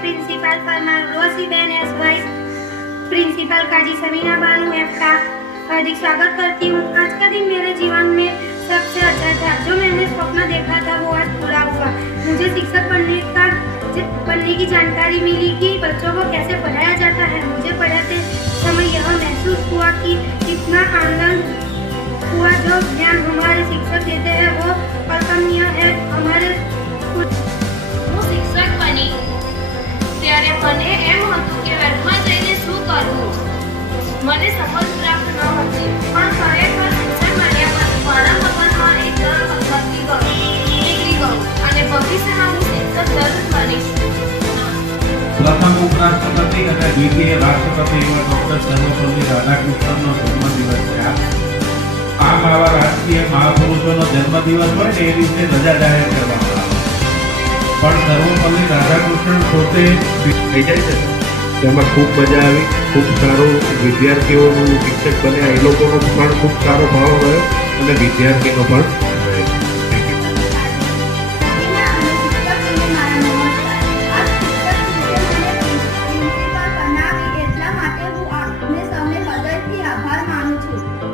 Principal Farman Roshi ben S vice principal Kazi Samina Banu F का हार्दिक स्वागत करती हूँ। आज का दिन मेरे जीवन में सबसे अच्छा था। जो मैंने सपना देखा था, वो आज पूरा हुआ। मुझे शिक्षक बनने का बनने की जानकारी मिली कि बच्चों को कैसे पढ़ाया जाता है। मुझे पढ़ाते મને સમજ પ્રાપ્ત ન હતી પણ ખરેખર શિક્ષક બન્યા પછી મારા મગજમાં એક ડર પથરાતી ગયો નીકળી ગયો અને ભવિષ્યમાં હું શિક્ષક જરૂર બનીશ પ્રથમ ઉપરાષ્ટ્રપતિ અને દ્વિતીય રાષ્ટ્રપતિ એવા ડોક્ટર સર્વપલ્લી રાધાકૃષ્ણનનો જન્મદિવસ છે. આ આમ આવા રાષ્ટ્રીય મહાપુરુષોનો જન્મદિવસ હોય ને એ રીતે રજા જાહેર કરવામાં આવે. પણ સર્વપલ્લી રાધાકૃષ્ણન પોતે થઈ જાય છે. તેમાં ખૂબ મજા આવી, ખૂબ સારું વિદ્યાર્થીઓનું શિક્ષક બન્યા. એ લોકોનો પણ ખૂબ સારો ભાવ રહ્યો અને વિદ્યાર્થીનો પણ આભાર માનું